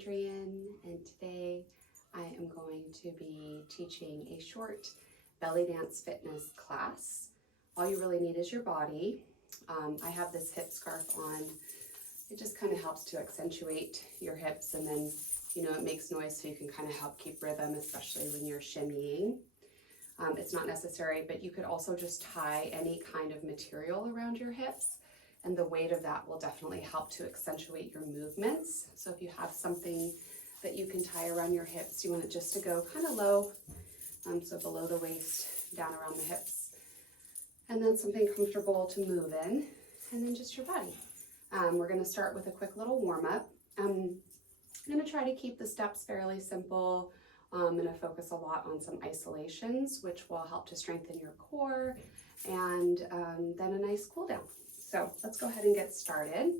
Adrienne, and today I am going to be teaching a short belly dance fitness class. All you really need is your body. I have this hip scarf on. It just kind of helps to accentuate your hips, and then it makes noise so you can kind of help keep rhythm, especially when you're shimmying. It's not necessary, but you could also just tie any kind of material around your hips, and the weight of that will definitely help to accentuate your movements. So if you have something that you can tie around your hips, you want it just to go kind of low, so below the waist, down around the hips, and then something comfortable to move in, and then just your body. We're going to start with a quick little warm-up. I'm going to try to keep the steps fairly simple. I'm going to focus a lot on some isolations, which will help to strengthen your core, and then a nice cool down. So let's go ahead and get started.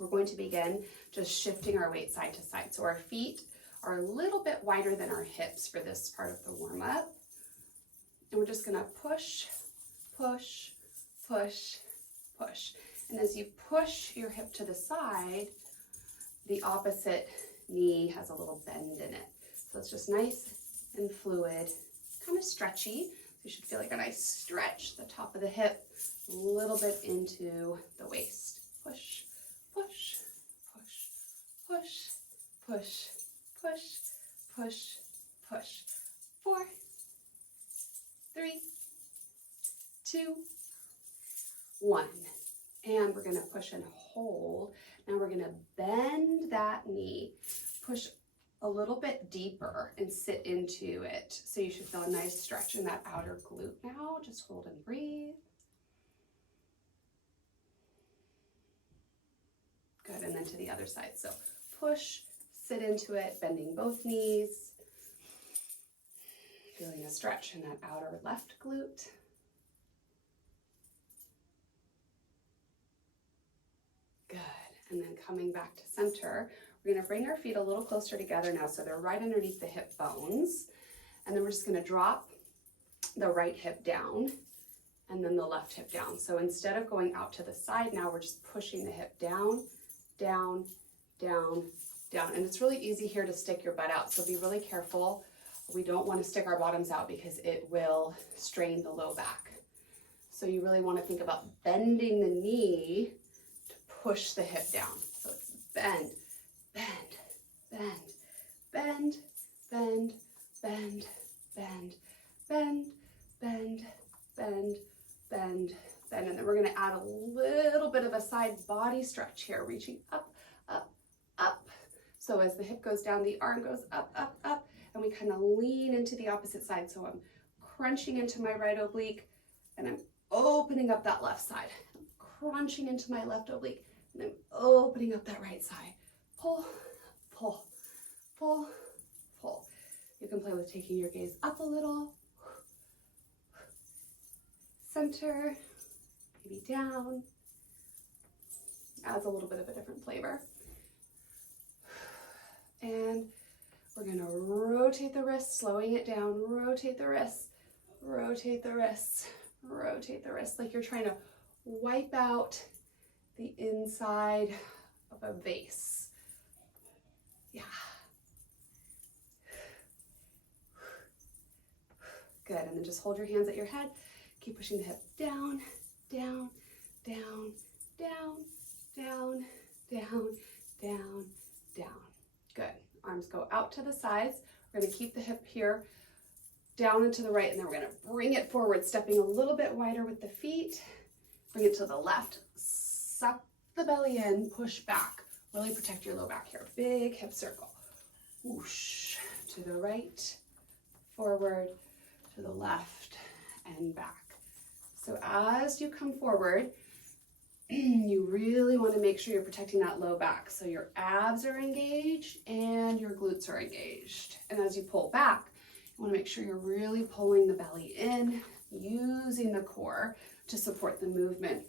We're going to begin just shifting our weight side to side. So our feet are a little bit wider than our hips for this part of the warm-up. And we're just going to push, push, push, push. And as you push your hip to the side, the opposite knee has a little bend in it. So it's just nice and fluid, kind of stretchy. So you should feel like a nice stretch, the top of the hip, a little bit into the waist. Push, push, push, push, push, push, push, push. 4, 3, 2, 1. And we're going to push and hold. Now we're going to bend that knee, push a little bit deeper and sit into it. So you should feel a nice stretch in that outer glute now. Just hold and breathe. Good, and then to the other side. So push, sit into it, bending both knees. Feeling a stretch in that outer left glute. Good, and then coming back to center, we're going to bring our feet a little closer together now so they're right underneath the hip bones. And then we're just going to drop the right hip down and then the left hip down. So instead of going out to the side now, we're just pushing the hip down, down, down, down. And it's really easy here to stick your butt out, so be really careful. We don't want to stick our bottoms out because it will strain the low back. So you really want to think about bending the knee to push the hip down. So it's bend, bend, bend, bend, bend, bend, bend, bend, bend, bend, bend, bend. And then we're going to add a little bit of a side body stretch here, reaching up, up, up. So as the hip goes down, the arm goes up, up, up, and we kind of lean into the opposite side. So I'm crunching into my right oblique, and I'm opening up that left side. I'm crunching into my left oblique, and I'm opening up that right side. Pull, pull, pull, pull. You can play with taking your gaze up a little, center, maybe down. Adds a little bit of a different flavor. And we're going to rotate the wrists, slowing it down, rotate the wrists, rotate the wrists, rotate the wrists, like you're trying to wipe out the inside of a vase. Yeah. Good, and then just hold your hands at your head. Keep pushing the hip down, down, down, down, down, down, down, down. Good. Arms go out to the sides. We're going to keep the hip here, down and to the right, and then we're going to bring it forward, stepping a little bit wider with the feet. Bring it to the left. Suck the belly in, push back. Really protect your low back here. Big hip circle. Whoosh. To the right, forward, to the left, and back. So as you come forward, you really want to make sure you're protecting that low back. So your abs are engaged and your glutes are engaged. And as you pull back, you want to make sure you're really pulling the belly in, using the core to support the movement.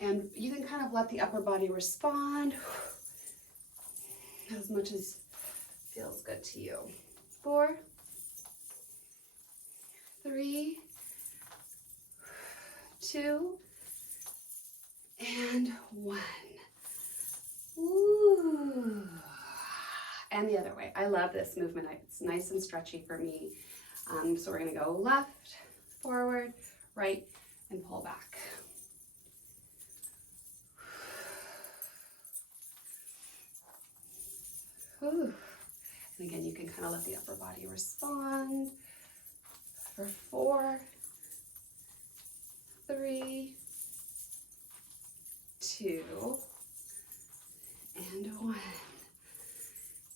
And you can kind of let the upper body respond as much as feels good to you. 4, 3, 2, and 1. Ooh. and the other way. I love this movement. It's nice and stretchy for me. So we're gonna go left, forward, right, and pull back. Whew. And again, you can kind of let the upper body respond. For 4, 3, 2, and 1.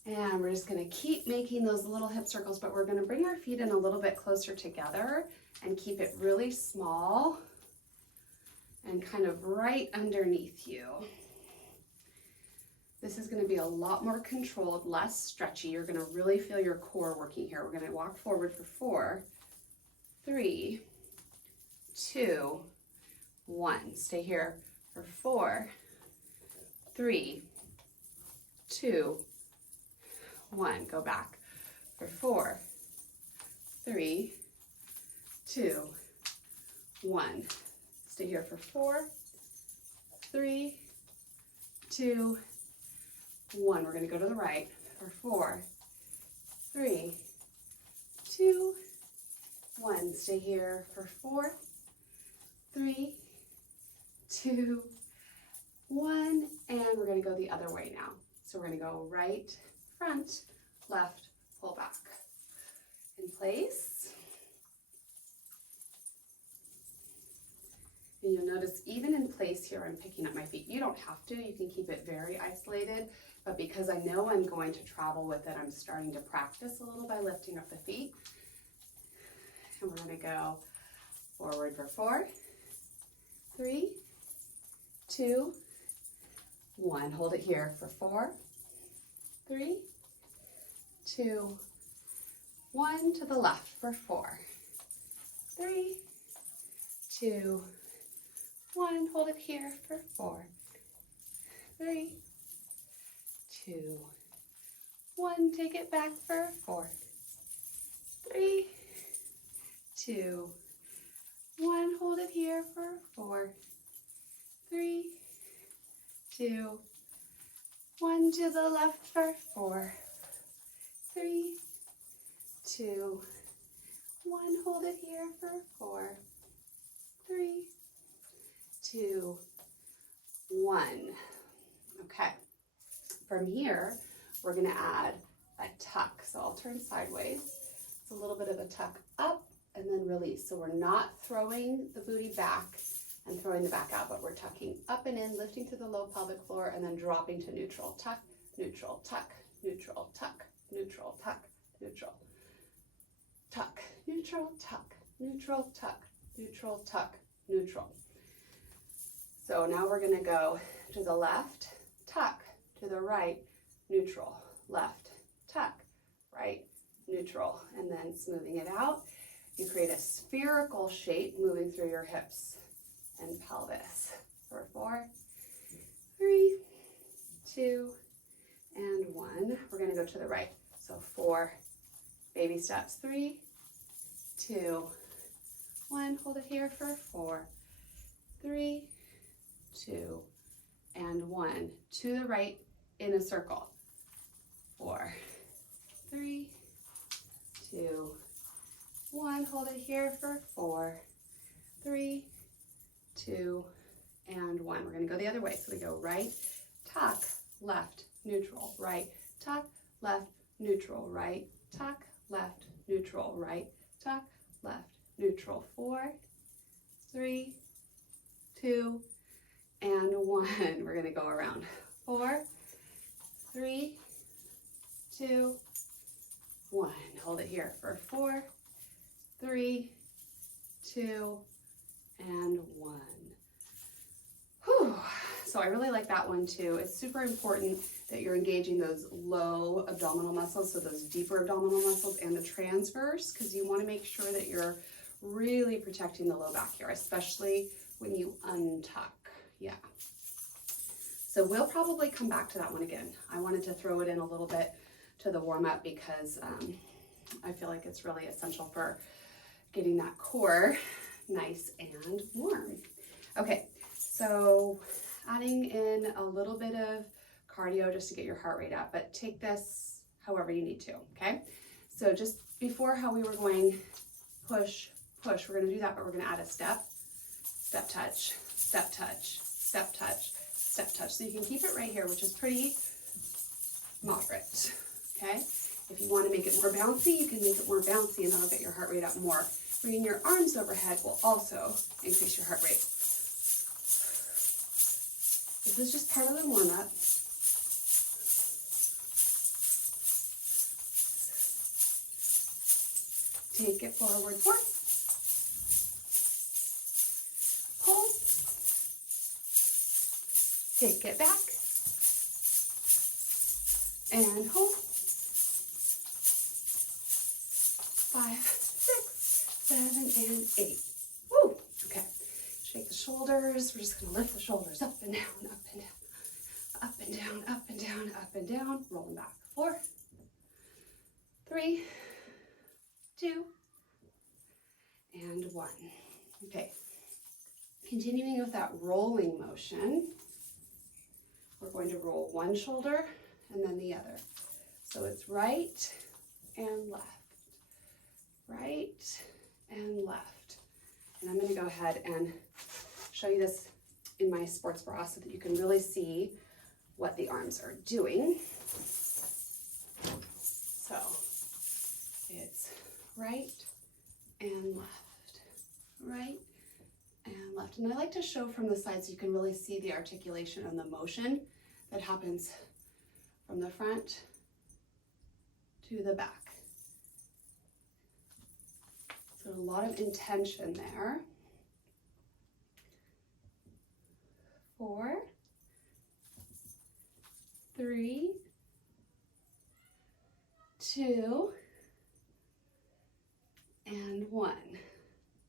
And we're just gonna keep making those little hip circles, but we're gonna bring our feet in a little bit closer together and keep it really small and kind of right underneath you. This is gonna be a lot more controlled, less stretchy. You're gonna really feel your core working here. We're gonna walk forward for 4, 3, 2, 1. Stay here for 4, 3, 2, 1. Go back for 4, 3, 2, 1. Stay here for 4, 3, 2, 1. We're going to go to the right for 4, 3, 2, 1. Stay here for 4, 3, 2, 1. And we're going to go the other way now. So we're going to go right, front, left, pull back. In place. And you'll notice even in place here, I'm picking up my feet. You don't have to, you can keep it very isolated, but because I know I'm going to travel with it, I'm starting to practice a little by lifting up the feet. And we're gonna go forward for 4, 3, 2, 1. Hold it here for 4, 3, 2, 1. To the left for 4, 3, 2, 1. Hold it here for 4, 3, 2, 1. Take it back for 4, 3, 2, 1. Hold it here for 4, 3, 2, 1. To the left for 4, 3, 2, 1. Hold it here for 4, 3, 2, 1. Okay. From here, we're going to add a tuck. So I'll turn sideways. It's a little bit of a tuck up and then release. So we're not throwing the booty back and throwing the back out, but we're tucking up and in, lifting to the low pelvic floor, and then dropping to neutral. Tuck, neutral, tuck, neutral, tuck, neutral, tuck, neutral. Tuck, neutral, tuck, neutral, tuck, neutral, tuck, neutral. So now we're going to go to the left, tuck, to the right, neutral, left, tuck, right, neutral, and then smoothing it out. You create a spherical shape moving through your hips and pelvis. For 4, 3, 2, and 1. We're going to go to the right. So 4, baby steps, 3, 2, 1. Hold it here for 4, 3, 2, and 1. To the right in a circle. 4, 3, 2, 1. Hold it here for 4, 3, 2, and 1. We're going to go the other way. So we go right, tuck, left, neutral, right, tuck, left, neutral, right, tuck, left, neutral, right, tuck, left, neutral. 4, 3, 2, and 1. We're going to go around. 4, 3, 2, 1. Hold it here for 4, 3, 2, and 1. Whew. So I really like that one too. It's super important that you're engaging those low abdominal muscles, so those deeper abdominal muscles and the transverse, because you want to make sure that you're really protecting the low back here, especially when you untuck. Yeah. So we'll probably come back to that one again. I wanted to throw it in a little bit to the warm up because I feel like it's really essential for getting that core nice and warm. Okay, so adding in a little bit of cardio just to get your heart rate up, but take this however you need to, okay? So just before how we were going push, push, we're gonna do that, but we're gonna add a step, step touch, step touch, step touch, step touch. So you can keep it right here, which is pretty moderate, okay? If you wanna make it more bouncy, you can make it more bouncy and that'll get your heart rate up more. Bringing your arms overhead will also increase your heart rate. This is just part of the warm-up. Take it forward, 4. Pull. Take it back. And hold. 5, 6, 7, and 8. Woo! Okay. Shake the shoulders. We're just going to lift the shoulders up and down, up and down, up and down, up and down, up and down. Rolling back. 4, 3, 2, and 1. Okay. Continuing with that rolling motion, we're going to roll one shoulder and then the other. So it's right and left, right and left. And I'm going to go ahead and show you this in my sports bra so that you can really see what the arms are doing. So it's right and left, right and left. And I like to show from the side so you can really see the articulation and the motion that happens from the front to the back. So a lot of intention there. 4, 3, 2, and 1.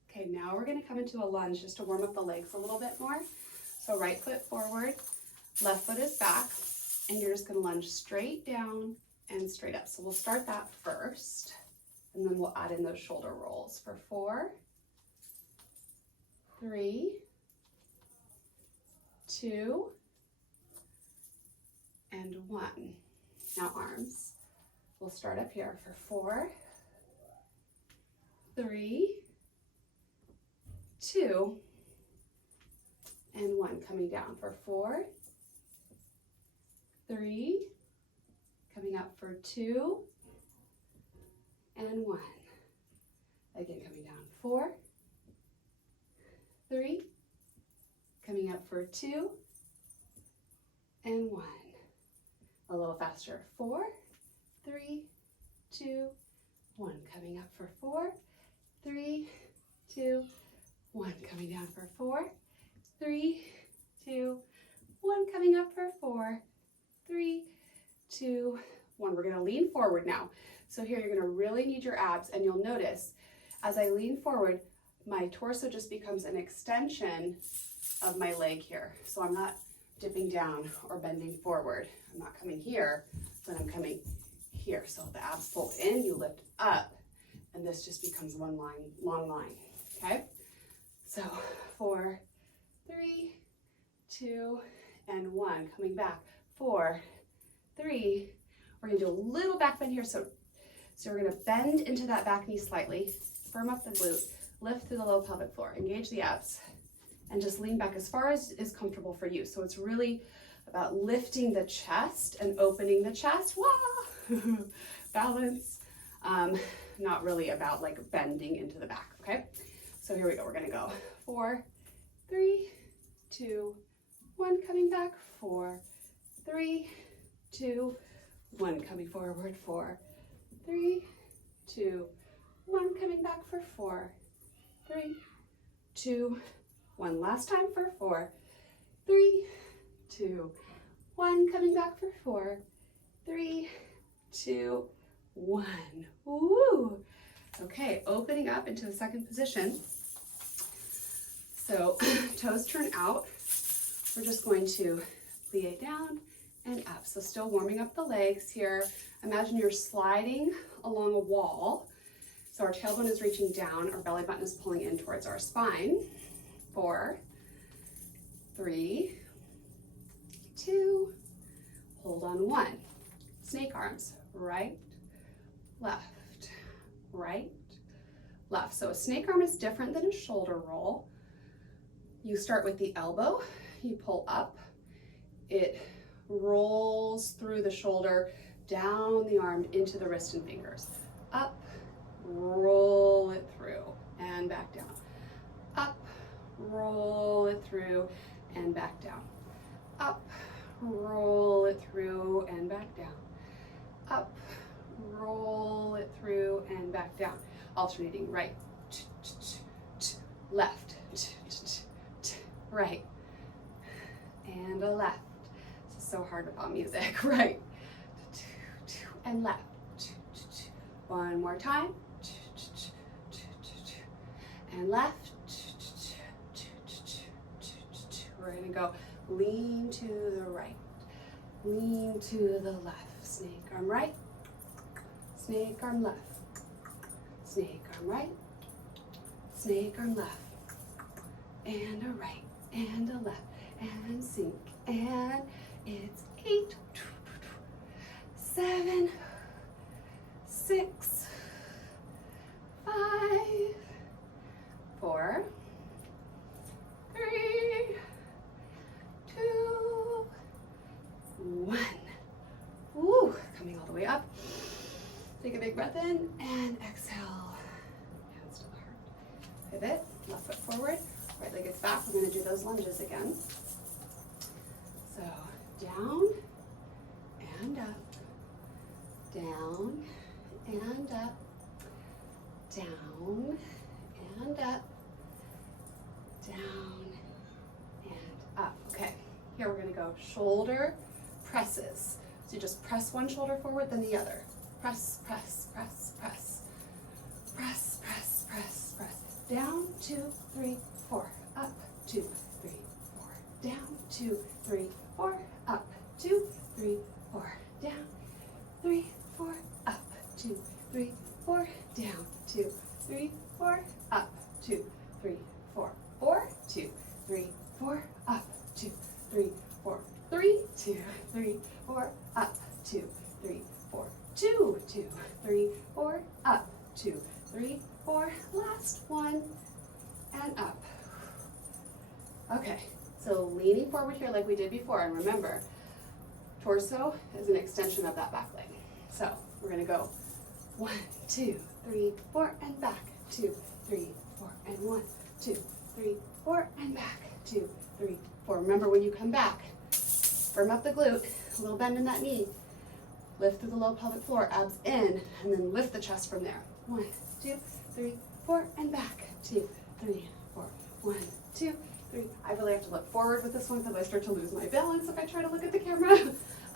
Okay, now we're going to come into a lunge just to warm up the legs a little bit more. So right foot forward, left foot is back, and you're just going to lunge straight down and straight up. So we'll start that first, and then we'll add in those shoulder rolls for 4, 3, 2, and 1. Now arms. We'll start up here for 4, 3, 2, and 1. Coming down for 4, 3, coming up for 2, and 1. Again, coming down 4, 3, coming up for 2, and 1. A little faster. 4, 3, 2, 1. Coming up for 4, 3, 2, 1. Coming down for 4, 3, 2, 1. Coming up for 4, 3, 2, 1. We're going to lean forward now. So here you're going to really need your abs, and you'll notice as I lean forward, my torso just becomes an extension of my leg here. So I'm not dipping down or bending forward. I'm not coming here, but I'm coming here. So the abs fold in, you lift up, and this just becomes one line, long line, okay? So 4, 3, 2, and 1. Coming back, 4, 3. We're gonna do a little back bend here. So we're gonna bend into that back knee slightly, firm up the glute, lift through the low pelvic floor, engage the abs, and just lean back as far as is comfortable for you. So it's really about lifting the chest and opening the chest. Wah! Balance. Not really about like bending into the back, okay? So here we go, we're gonna go 4, 3, 2, 1, coming back, 4, 3, 2, 1, coming forward, 4, 3, 2, 1, coming back for 4, 3, 2, 1. Last time for 4, 3, 2, 1, coming back for 4, 3, 2, 1. Woo! Okay, opening up into the second position. So toes turn out. We're just going to plie down and up. So still warming up the legs here. Imagine you're sliding along a wall. So our tailbone is reaching down, our belly button is pulling in towards our spine. 4, 3, 2, hold on 1. Snake arms, right, left, right, left. So a snake arm is different than a shoulder roll. You start with the elbow, you pull up, it rolls through the shoulder, down the arm into the wrist and fingers. Up, roll it through, and back down. Up, roll it through, and back down. Up, roll it through, and back down. Up, roll it through, and back down. Alternating right, left, right, and a left. This is so hard without music. Right, and left. One more time. And left. We're gonna go lean to the right, lean to the left. Snake arm right, snake arm left, snake arm right, snake arm left, and a right, and a left, and sink, and it's 8, 7, 6, 5, 4, 3, 2, 1. Woo, coming all the way up. Take a big breath in and exhale. Hands to the heart. Pivot, left foot forward, right leg is back. We're going to do those lunges again. So down and up, down and up, down and up, down and up. Okay, here we're going to go shoulder presses. So you just press one shoulder forward, then the other. Press, press, press, press. Press, press, press, press. Down, 2, 3, 4. Up, 2, 3, 4. Down, 2, 3, 4. Up, 2, 3, 4. Down, 3, 4. Up, 2, 3, 4. Down, 2, 3, 4. Up, 2, 3, 4. 4, 2, 3, 4. Up, 2, 3, 4. 3, 2, 3, 4. Up, 2, 3, 4. 2, 2, 3, 4. Up, 2, 3, 4. Last one, and up. Okay, so leaning forward here like we did before, and remember, torso is an extension of that back leg. So we're gonna go 1, 2, 3, 4, and back. 2, 3, 4, and 1, 2, 3, 4, and back. 2, 3, 4. Remember, when you come back, firm up the glute, a little bend in that knee, lift through the low pelvic floor, abs in, and then lift the chest from there. 1, 2, 3, 4, and back. 2, 3, 4. 1, 2, 3. I really have to look forward with this one because I start to lose my balance if I try to look at the camera.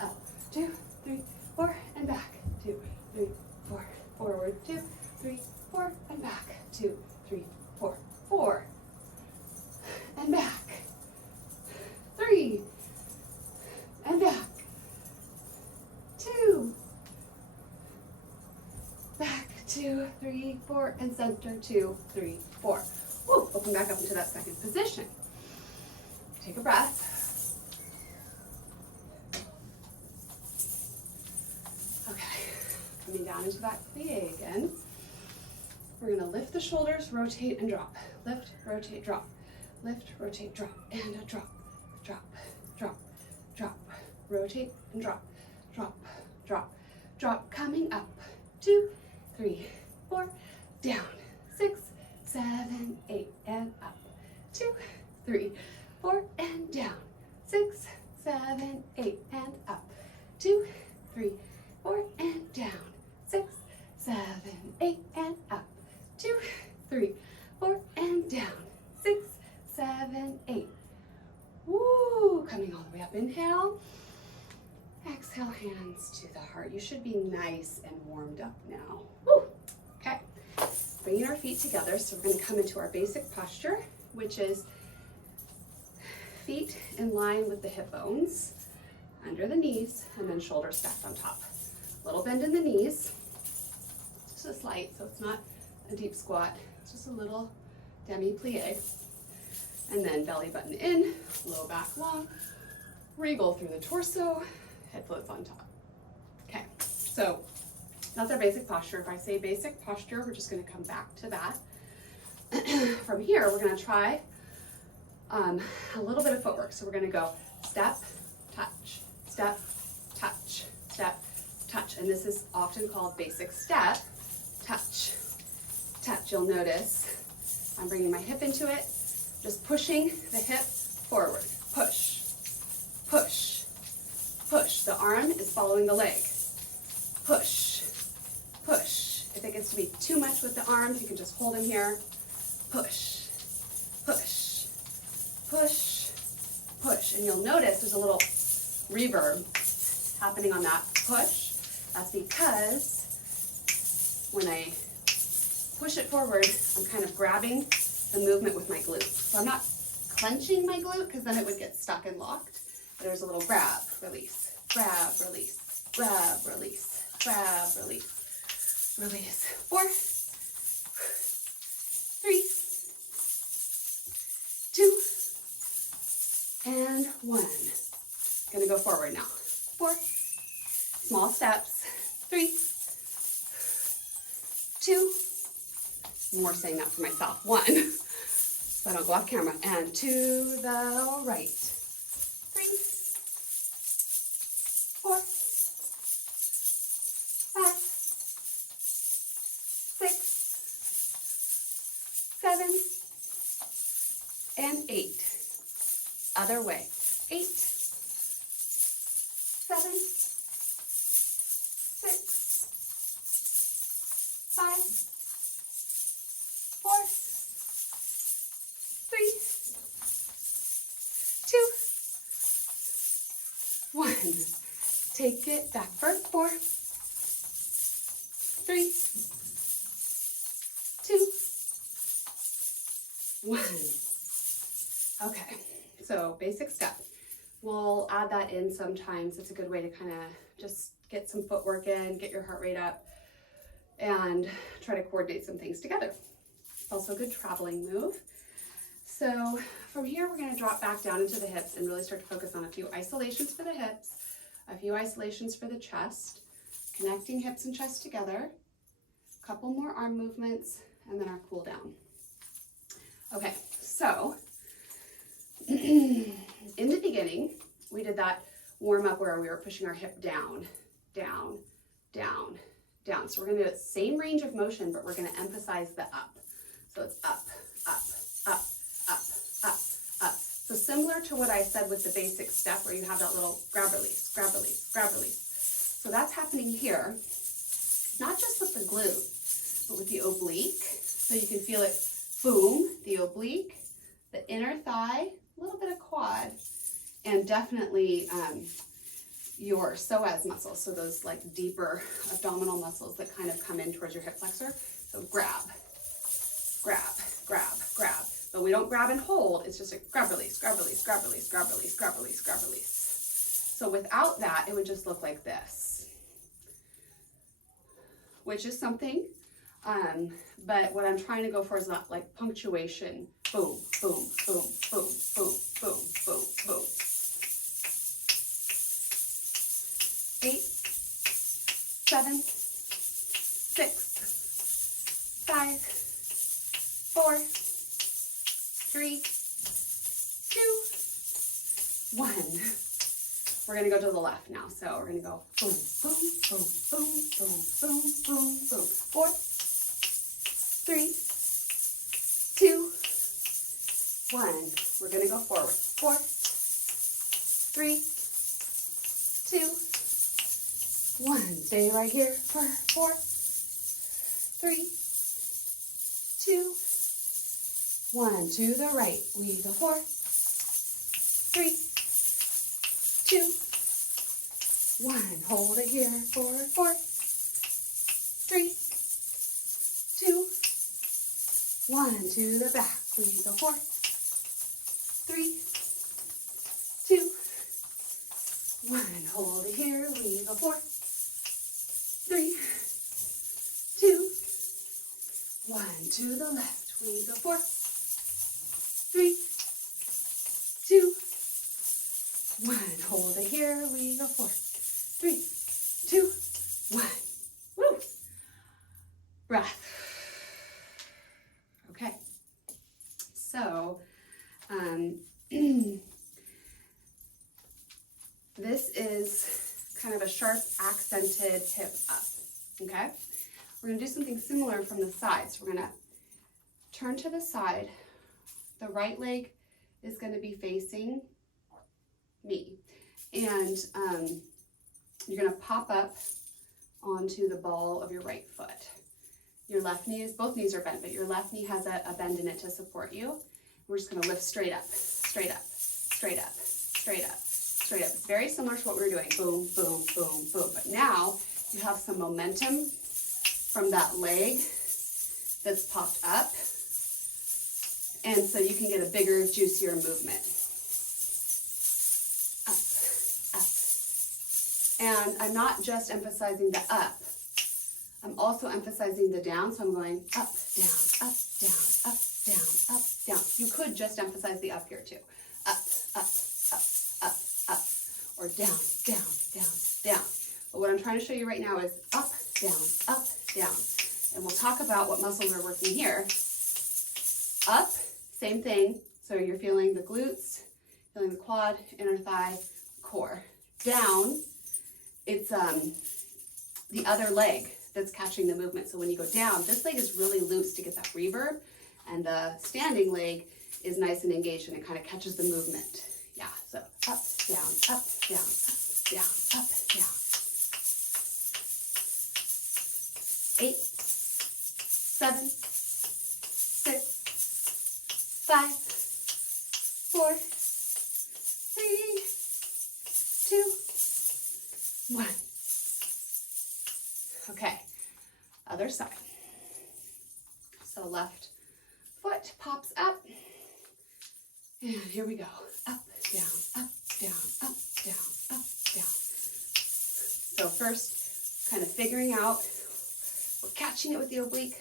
Up, 2, 3, 4, and back. 2, 3, 4. Forward, 2, 3, 4, and back. 2, 3, 4. 4, and back. 3, and back. 2, back. 2, 3, 4, and center. 2, 3, 4. Woo, open back up into that second position. Take a breath. Okay, coming down into that plie again. We're gonna lift the shoulders, rotate and drop. Lift, rotate, drop. Lift, rotate, drop, and a drop, drop, drop, drop. Rotate and drop, drop, drop, drop. Coming up. 2, 3, 4, down. 6, 7, 8, and up. 2, 3, 4, and down. 6, 7, 8, and up. 2, 3, 4, and down. 6, 7, 8, and up. 2, 3, 4, and down. 6, 7, 8. Woo! Coming all the way up. Inhale. Exhale, hands to the heart. You should be nice and warmed up now. Woo! Okay. Bringing our feet together. So we're going to come into our basic posture, which is feet in line with the hip bones, under the knees, and then shoulders stacked on top. Little bend in the knees. Just a slight, so it's not a deep squat. It's just a little demi-plie. And then belly button in, low back long, wriggle through the torso, head floats on top. Okay, So that's our basic posture. If I say basic posture, we're just going to come back to that. From here, we're going to try a little bit of footwork. So we're going to go step, touch, step, touch, step, touch. And this is often called basic step, touch, touch. You'll notice I'm bringing my hip into it, just pushing the hip forward. Push, push, push. The arm is following the leg. Push, push. If it gets to be too much with the arms, you can just hold them here. Push, push, push, push. And you'll notice there's a little reverb happening on that push. That's because when I push it forward, I'm kind of grabbing the movement with my glute. So I'm not clenching my glute because then it would get stuck and locked. There's a little grab, release, grab, release, grab, release, grab, release, release. 4, 3, 2, and 1. Gonna go forward now. 4, small steps. 3, 2, more saying that for myself. 1, so I don't go off camera. And to the right. 3, 4, 5, 6, 7, and 8. Other way. 8, 7, 6, 5, 4, 3, 2, 1. Take it back for 4, 3, 2, 1. Okay, so basic step. We'll add that in sometimes. It's a good way to kind of just get some footwork in, get your heart rate up, and try to coordinate some things together. Also a good traveling move. So from here, we're going to drop back down into the hips and really start to focus on a few isolations for the hips, a few isolations for the chest, connecting hips and chest together, a couple more arm movements, and then our cool down. Okay, so in the beginning, we did that warm up where we were pushing our hip down, down, down, down. So we're going to do the same range of motion, but we're going to emphasize the up. So it's up, up, up, up, up, up. So similar to what I said with the basic step where you have that little grab, release, grab, release, grab, release. So that's happening here, not just with the glute, but with the oblique. So you can feel it, boom, the oblique, the inner thigh, a little bit of quad, and definitely your psoas muscles, so those like deeper abdominal muscles that kind of come in towards your hip flexor. So grab, grab, grab, grab. But we don't grab and hold, it's just a grab, release, grab, release, grab, release, grab, release, grab, release, grab, release. So without that, it would just look like this, which is something, but what I'm trying to go for is not like punctuation. Boom, boom, boom, boom, boom, boom, boom, boom. 8, 7, 6, 5, 4, 3, 2, 1. We're gonna go to the left now. So we're gonna go boom, boom, boom, boom, boom, boom, boom, boom. 4, 3, 2, 1. We're gonna go forward. 4, 3, 2, 1. Stay right here for 4, 3, 2, 1. To the right. We go 4, 3, 2, 1. Hold it here for 4, 3, 2, 1. To the back. We go 4, 3, 2, 1. Hold it here. We go 4, 3, 2, 1. To the left. We go 4, 3, 2, 1. Hold it here. We go 4, 3, 2, 1. is kind of a sharp accented hip up, okay? We're gonna do something similar from the side. So we're gonna turn to the side. The right leg is gonna be facing me. And you're gonna pop up onto the ball of your right foot. Your left knee is, both knees are bent, but your left knee has a bend in it to support you. We're just gonna lift straight up, straight up, straight up, straight up, straight up. It's very similar to what we were doing, boom, boom, boom, boom. But now you have some momentum from that leg that's popped up. And so you can get a bigger, juicier movement. Up, up. And I'm not just emphasizing the up, I'm also emphasizing the down. So I'm going up, down, up, down, up, down, up, down. You could just emphasize the up here too. Up, up, up, up, up. Or down, down, down, down. But what I'm trying to show you right now is up, down, up, down. And we'll talk about what muscles are working here. Up, same thing. So you're feeling the glutes, feeling the quad, inner thigh, core. Down, it's the other leg that's catching the movement. So when you go down, this leg is really loose to get that reverb, and the standing leg is nice and engaged and it kind of catches the movement. Yeah, so up, down, up, down, up, down, up, down. 8, 7, 6, 5, 4, 3, 2, 1. Okay, other side. So left foot pops up, and here we go. Up, down, up, down, up, down, up, down. So first, kind of figuring out, we're catching it with the oblique,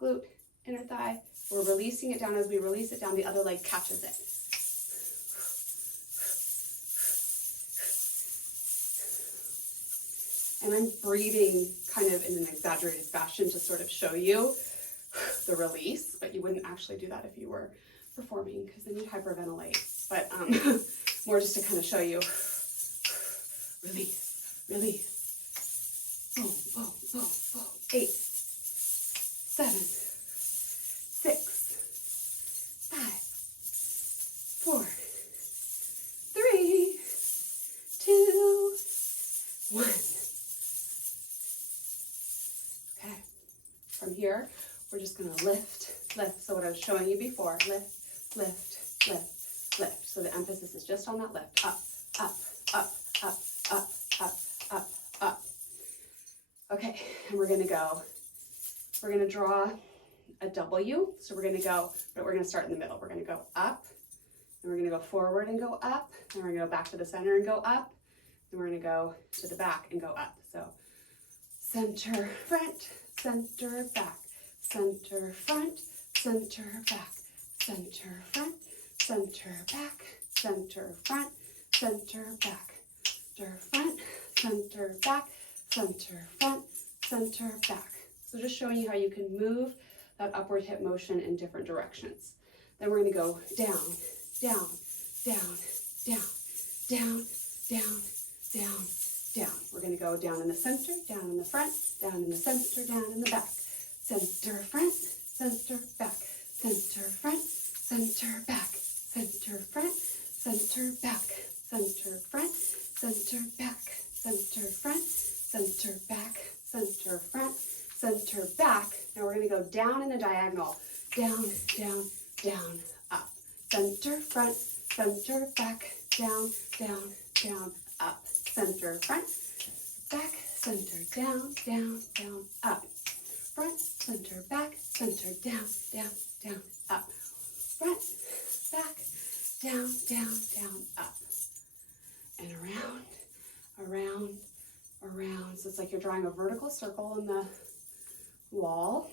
glute, inner thigh. We're releasing it down. As we release it down, the other leg catches it. And I'm breathing kind of in an exaggerated fashion to sort of show you the release, but you wouldn't actually do that if you were performing because then you'd hyperventilate. But more just to kind of show you release, release. Boom, boom, boom, boom. 8, 7, 6, 5, 4, 3, 2, 1. Okay. From here, we're just going to lift, lift. So what I was showing you before, lift, lift, lift, lift. So the emphasis is just on that lift. Up, up, up, up, up, up, up, up. Okay, and we're going to draw a W. So we're going to go, but we're going to start in the middle. We're going to go up, and we're going to go forward and go up, and we're going to go back to the center and go up, and we're going to go to the back and go up. So center, front, center, back, center, front, center, back, center, front, center, back, center, front, center, back, center, front, center, back, center, front, center, back. So just showing you how you can move that upward hip motion in different directions. Then we're going to go down, down, down, down, down, down, down, down. We're going to go down in the center, down in the front, down in the center, down in the back. Center, front, center, back, center, front, center, back, center, front, center, back, center, front, center, back, center, front, center, back, center, front, center, back. Now we're going to go down in a diagonal. Down, down, down, up. Center, front, center, back, down, down, down, up. Center, front, back, center, down, down, down, up. Front, center, back, center, down, down, down, up. Front, back, down, down, down, up. And around, around, around. So it's like you're drawing a vertical circle in the wall.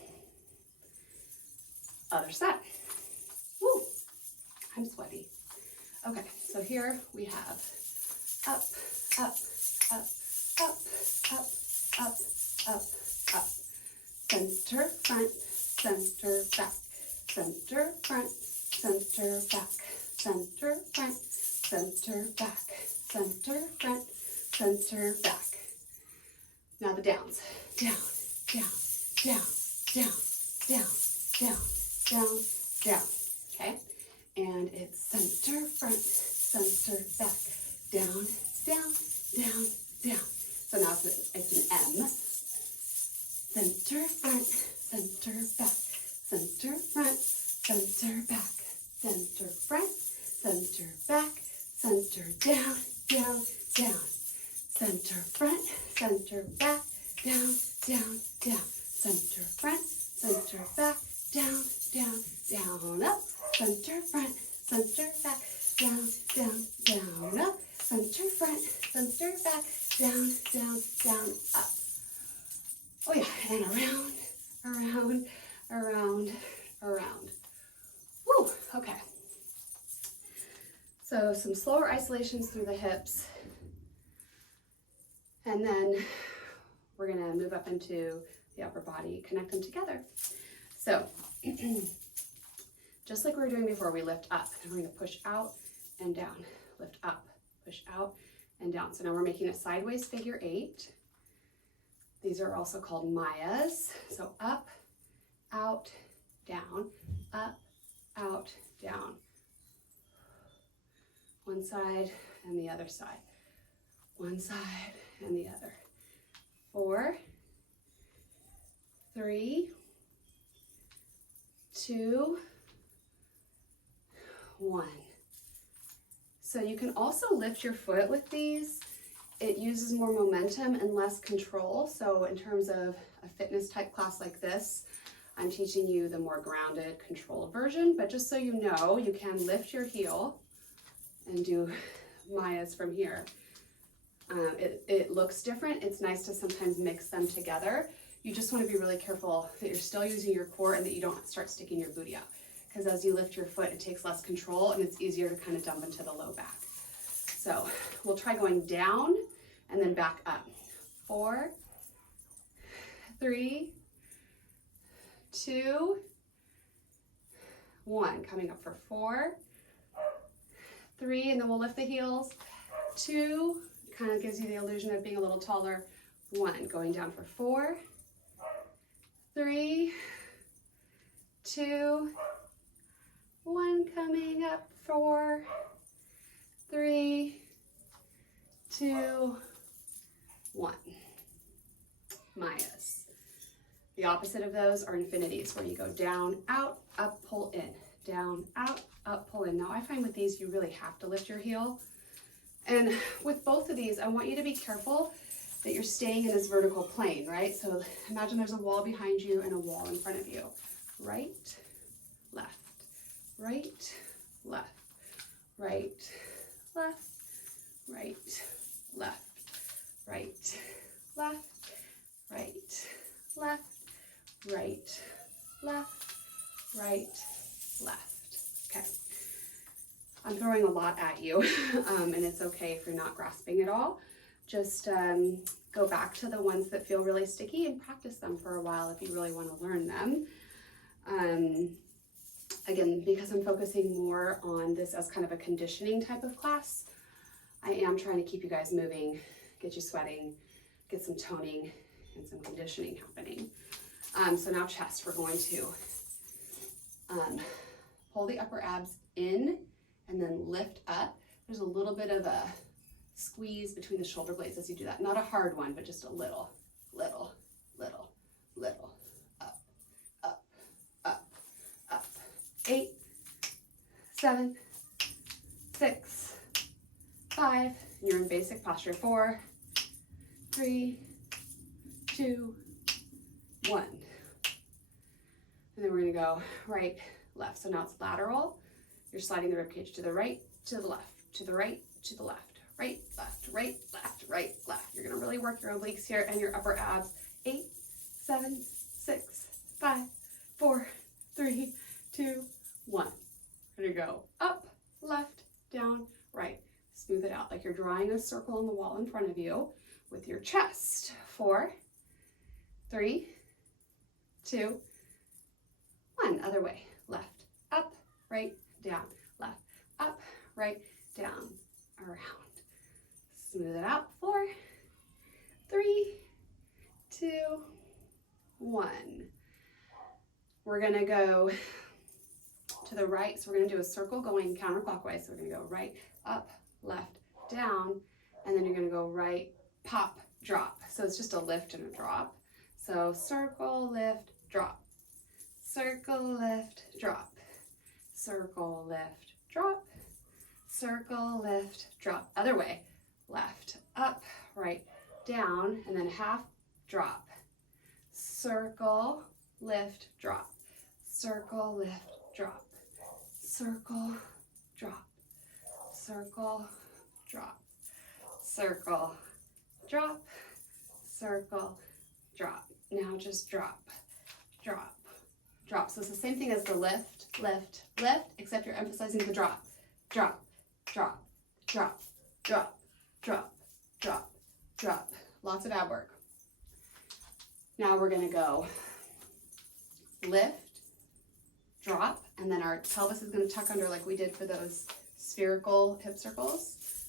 Other side. Woo! I'm sweaty. Okay, so here we have up, up, up, up, up, up, up, up. Center, front, center, back. Center, front, center, back. Center, front, center, back. Center, front, center, back. Now the downs. Down, down, down, down, down, down, down, down. Okay? And it's center, front, center, back. Down, down, down, down. So now it's an M. Center, front, center, back. Center, front, center, back. Center, front, center, back. Center, down, down, down. Center, front, center, back. Down, down, down. Center, front, center, back. Down, down, down, up. Center, front, center, back. Down, down, down, up. Center, front, center, back. Down, down, down, up. Oh yeah, and around, around, around, around. Woo, okay. So some slower isolations through the hips. And then we're gonna move up into the upper body, connect them together. So, just like we were doing before, we lift up, and we're gonna push out and down, lift up, push out and down. So now we're making a sideways figure 8. These are also called Mayas. So up, out, down, up, out, down. One side and the other side. One side and the other. 4, 3, 2, 1. So you can also lift your foot with these. It uses more momentum and less control. So in terms of a fitness type class like this, I'm teaching you the more grounded, controlled version. But just so you know, you can lift your heel and do Mayas from here. It looks different. It's nice to sometimes mix them together. You just want to be really careful that you're still using your core and that you don't start sticking your booty out. Because as you lift your foot, it takes less control and it's easier to kind of dump into the low back. So we'll try going down and then back up. 4, 3, 2, 1. Coming up for 4, 3, and then we'll lift the heels. 2, kind of gives you the illusion of being a little taller. 1, going down for 4, 3, 2, 1, coming up, 4, 3, 2, 1. Mayas. The opposite of those are infinities, where you go down, out, up, pull in. Down, out, up, pull in. Now I find with these, you really have to lift your heel. And with both of these, I want you to be careful that you're staying in this vertical plane, right? So imagine there's a wall behind you and a wall in front of you. Right, left, right, left, right, left, right, left, right, left, right, left, right, left, right, left. Okay. I'm throwing a lot at you, and it's okay if you're not grasping it all. Just go back to the ones that feel really sticky and practice them for a while if you really want to learn them. Again, because I'm focusing more on this as kind of a conditioning type of class, I am trying to keep you guys moving, get you sweating, get some toning and some conditioning happening. So now chest, we're going to pull the upper abs in and then lift up. There's a little bit of a squeeze between the shoulder blades as you do that. Not a hard one, but just a little, little, little, little. Up, up, up, up. 8, 7, 6, 5. You're in basic posture. 4, 3, 2, 1. And then we're gonna go right, left. So now it's lateral. You're sliding the ribcage to the right, to the left, to the right, to the left, right, left, right, left, right, left. You're gonna really work your obliques here and your upper abs. 8, 7, 6, 5, 4, 3, 2, 1. Here you go. Up, left, down, right. Smooth it out like you're drawing a circle on the wall in front of you with your chest. 4, 3, 2, 1. Other way. Left, up, right, down, left, up, right, down, around. Smooth it out. 4, 3, 2, 1. We're gonna go to the right, so we're gonna do a circle going counterclockwise. So we're gonna go right, up, left, down, and then you're gonna go right, pop, drop. So it's just a lift and a drop. So circle, lift, drop. Circle, lift, drop. Circle, lift, drop. Circle, lift, drop. Other way, left, up, right, down, and then half, drop. Circle, lift, drop. Circle, lift, drop. Circle, drop. Circle, drop. Circle, drop. Circle, drop. Now just drop, drop, drop. So it's the same thing as the lift, lift, lift, except you're emphasizing the drop. Drop, drop, drop, drop, drop, drop, drop. Lots of ab work. Now we're gonna go lift, drop, and then our pelvis is gonna tuck under like we did for those spherical hip circles.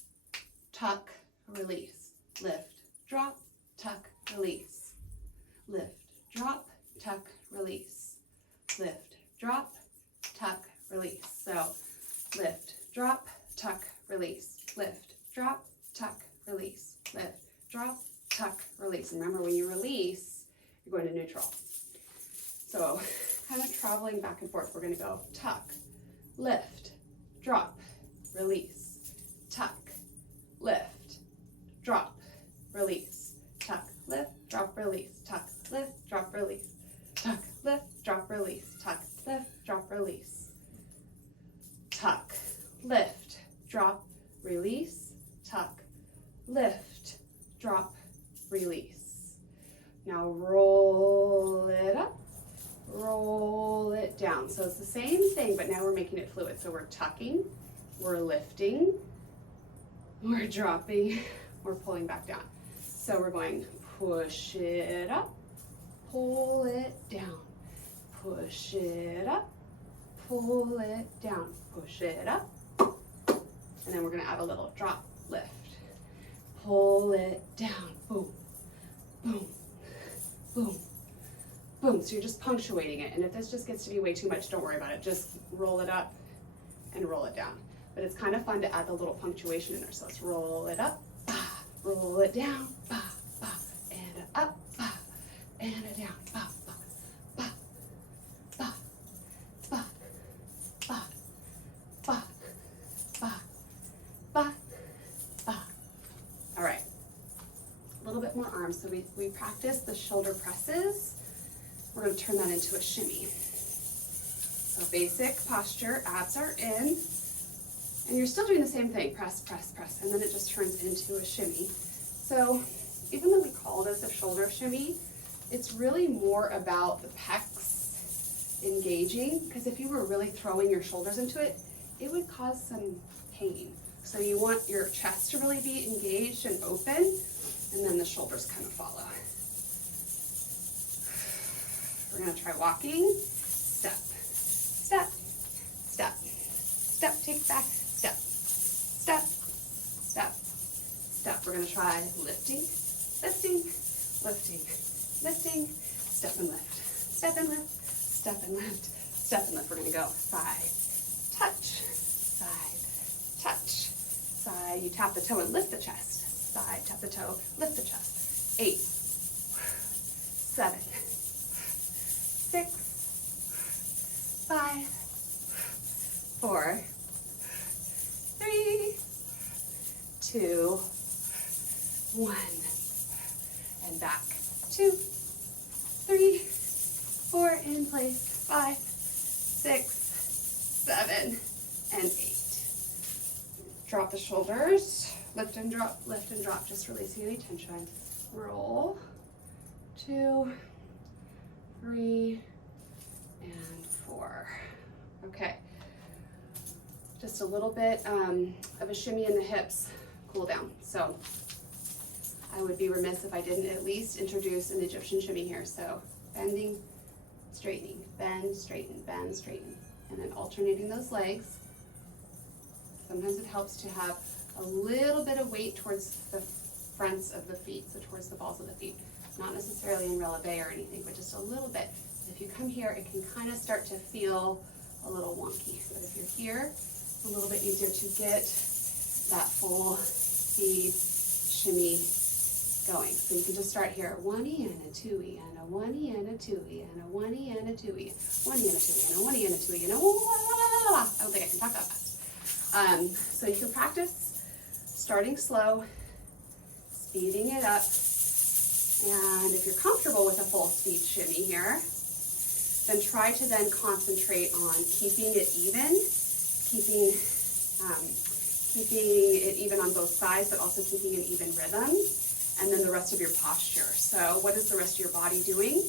Tuck, release, lift, drop, tuck, release. Lift, drop, tuck, release. Lift, drop, tuck, release. So lift, drop, tuck, release. Lift, drop, tuck, release. Lift, drop, tuck, release. And remember, when you release, you're going to neutral. So kind of traveling back and forth, we're going to go tuck, lift, drop, release, tuck, lift, drop, release, tuck, lift, drop, release, tuck, lift, drop, release, tuck, lift, drop, release, tuck, lift, drop, release, tuck, lift, drop, release, tuck, lift, drop, release. Now roll it up, roll it down. So it's the same thing, but now we're making it fluid. So we're tucking, we're lifting, we're dropping, we're pulling back down. So we're going push it up, pull it down, push it up, pull it down, push it up, and then we're gonna add a little drop, lift, pull it down, boom, boom, boom, boom. So you're just punctuating it, and if this just gets to be way too much, don't worry about it. Just roll it up and roll it down. But it's kind of fun to add the little punctuation in there. So let's roll it up, bah, roll it down, bah, bah, and up, bah, and a down, bah, bah, bah, bah, bah, bah, bah, bah, bah, bah. All right, a little bit more arms. So we practice the shoulder presses. We're going to turn that into a shimmy. So basic posture, abs are in, and you're still doing the same thing, press, press, press, and then it just turns into a shimmy. So even though we call this a shoulder shimmy, it's really more about the pecs engaging, because if you were really throwing your shoulders into it, it would cause some pain. So you want your chest to really be engaged and open, and then the shoulders kind of follow. We're going to try walking, step, step, step, step, take back, step, step, step, step. We're going to try lifting, lifting, lifting, lifting, step and lift, step and lift, step and lift, step and lift. We're going to go side, touch, side, touch, side. You tap the toe and lift the chest. Side, tap the toe, lift the chest. 8, 7, 6, 5, 4, 3, 2, 1, and back. 2, 3, 4, in place. 5, 6, 7, and 8. Drop the shoulders, lift and drop, just releasing any tension. Roll, 2, 3, and 4. Okay, just a little bit of a shimmy in the hips, cool down. So I would be remiss if I didn't at least introduce an Egyptian shimmy here. So bending, straightening, bend, straighten, bend, straighten, and then alternating those legs. Sometimes it helps to have a little bit of weight towards the fronts of the feet, so towards the balls of the feet. Not necessarily in releve or anything, but just a little bit. If you come here, it can kind of start to feel a little wonky. But if you're here, it's a little bit easier to get that full speed shimmy going. So you can just start here, 1E and a 2E and a 1E and a 2E and a 1E and a 2E, 1E and a 2E and a 1E and a 2E and a I don't think I can talk that fast. So you can practice starting slow, speeding it up, and if you're comfortable with a full speed shimmy here, then try to then concentrate on keeping it even, keeping it even on both sides, but also keeping an even rhythm, and then the rest of your posture. So what is the rest of your body doing?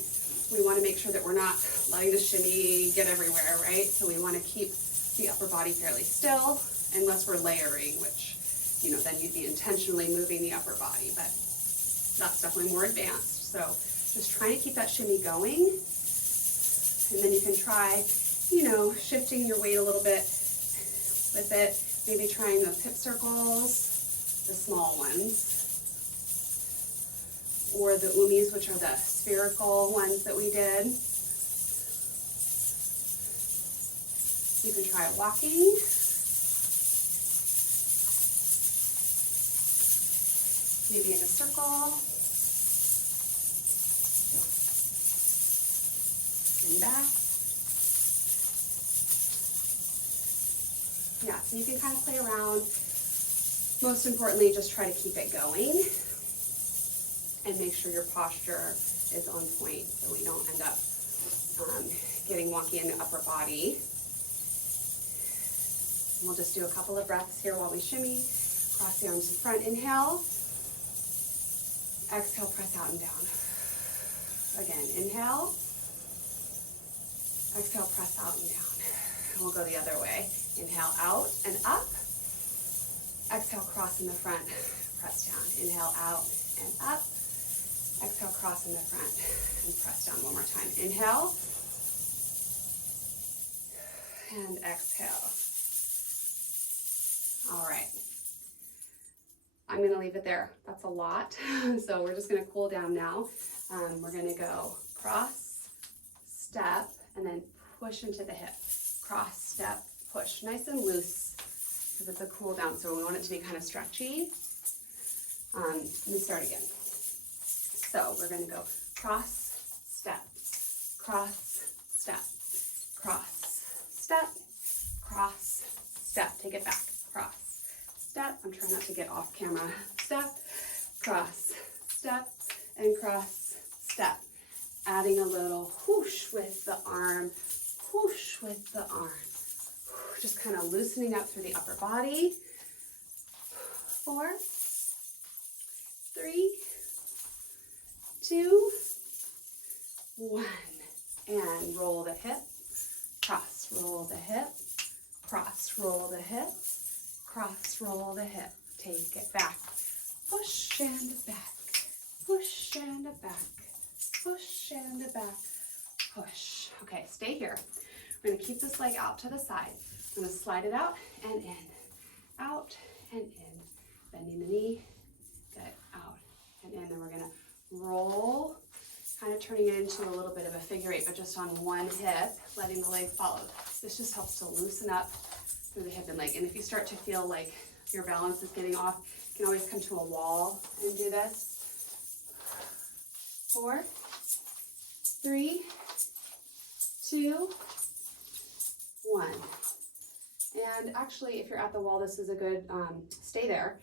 We want to make sure that we're not letting the shimmy get everywhere, right? So we want to keep the upper body fairly still, unless we're layering, which, you know, then you'd be intentionally moving the upper body, but that's definitely more advanced. So just trying to keep that shimmy going, and then you can try, you know, shifting your weight a little bit with it, maybe trying those hip circles, the small ones, or the umis, which are the spherical ones that we did. You can try walking. Maybe in a circle. And back. Yeah, so you can kind of play around. Most importantly, just try to keep it going and make sure your posture is on point so we don't end up getting wonky in the upper body. And we'll just do a couple of breaths here while we shimmy. Cross the arms in front, inhale. Exhale, press out and down. Again, inhale. Exhale, press out and down. And we'll go the other way. Inhale, out and up. Exhale, cross in the front, press down. Inhale, out and up. Exhale, cross in the front and press down one more time. Inhale. And exhale. All right. I'm going to leave it there. That's a lot. So we're just going to cool down now. We're going to go cross, step, and then push into the hip. Cross, step, push. Nice and loose because it's a cool down. So we want it to be kind of stretchy. Let me start again. So we're going to go cross, step, cross, step, cross, step, cross, step. Take it back. Cross, step. I'm trying not to get off camera. Step, cross, step, and cross, step. Adding a little whoosh with the arm, whoosh with the arm. Just kind of loosening up through the upper body. 4, 3, 2, 1. And roll the hip, cross, roll the hip, cross, roll the hip, cross, roll the hip. Take it back. Push and back. Push and back. Push and back. Push. Okay, stay here. We're going to keep this leg out to the side. I'm going to slide it out and in. Out and in. Bending the knee. Good. Out and in. Then we're going to roll, kind of turning it into a little bit of a figure eight, but just on one hip, letting the leg follow. This just helps to loosen up through the hip and leg. And if you start to feel like your balance is getting off, you can always come to a wall and do this. 4, 3, 2, 1. And actually, if you're at the wall, this is a good, stay there.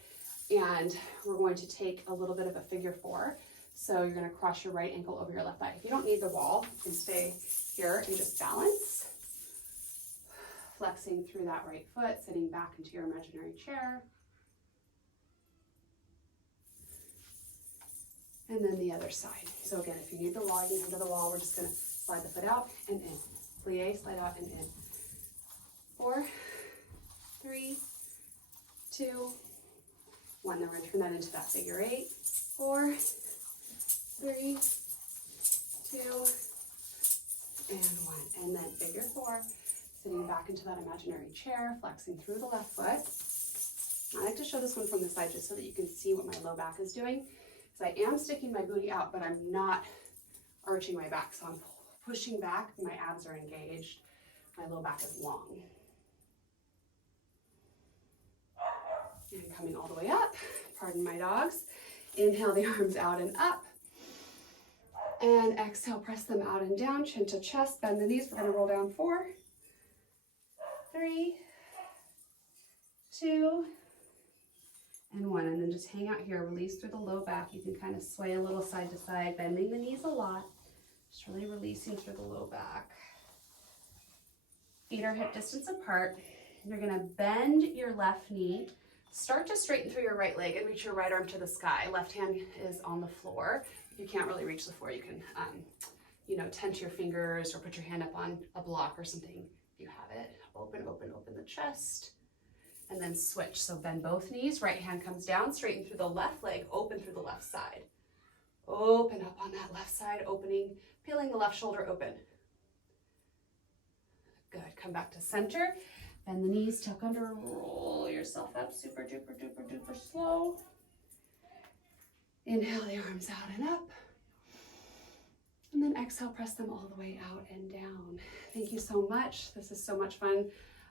And we're going to take a little bit of a figure 4. So you're going to cross your right ankle over your left thigh. If you don't need the wall, you can stay here and just balance. Flexing through that right foot, sitting back into your imaginary chair. And then the other side. So again, if you need the wall, you can come to the wall. We're just going to slide the foot out and in. Plie, slide out and in. 4, 3, 2, 1. Then we're going to turn that into that figure 8. 4, 3, 2, and 1. And then figure 4. Sitting back into that imaginary chair, flexing through the left foot. I like to show this one from the side just so that you can see what my low back is doing. So I am sticking my booty out, but I'm not arching my back. So I'm pushing back, my abs are engaged, my low back is long. And coming all the way up, pardon my dogs. Inhale the arms out and up. And exhale, press them out and down, chin to chest, bend the knees. We're gonna roll down 4, 3, 2, and 1. And then just hang out here, release through the low back. You can kind of sway a little side to side, bending the knees a lot. Just really releasing through the low back. Feet are hip distance apart. You're gonna bend your left knee. Start to straighten through your right leg and reach your right arm to the sky. Left hand is on the floor. If you can't really reach the floor, you can, tent your fingers or put your hand up on a block or something if you have it. Open, open, open the chest. And then switch. So bend both knees, right hand comes down, straighten through the left leg, open through the left side. Open up on that left side, opening, peeling the left shoulder open. Good, come back to center. Bend the knees, tuck under, roll yourself up, super duper duper duper slow. Inhale the arms out and up. And then exhale, press them all the way out and down. Thank you so much. This is so much fun.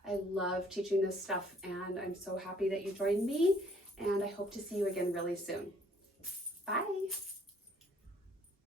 I love teaching this stuff and I'm so happy that you joined me and I hope to see you again really soon. Bye.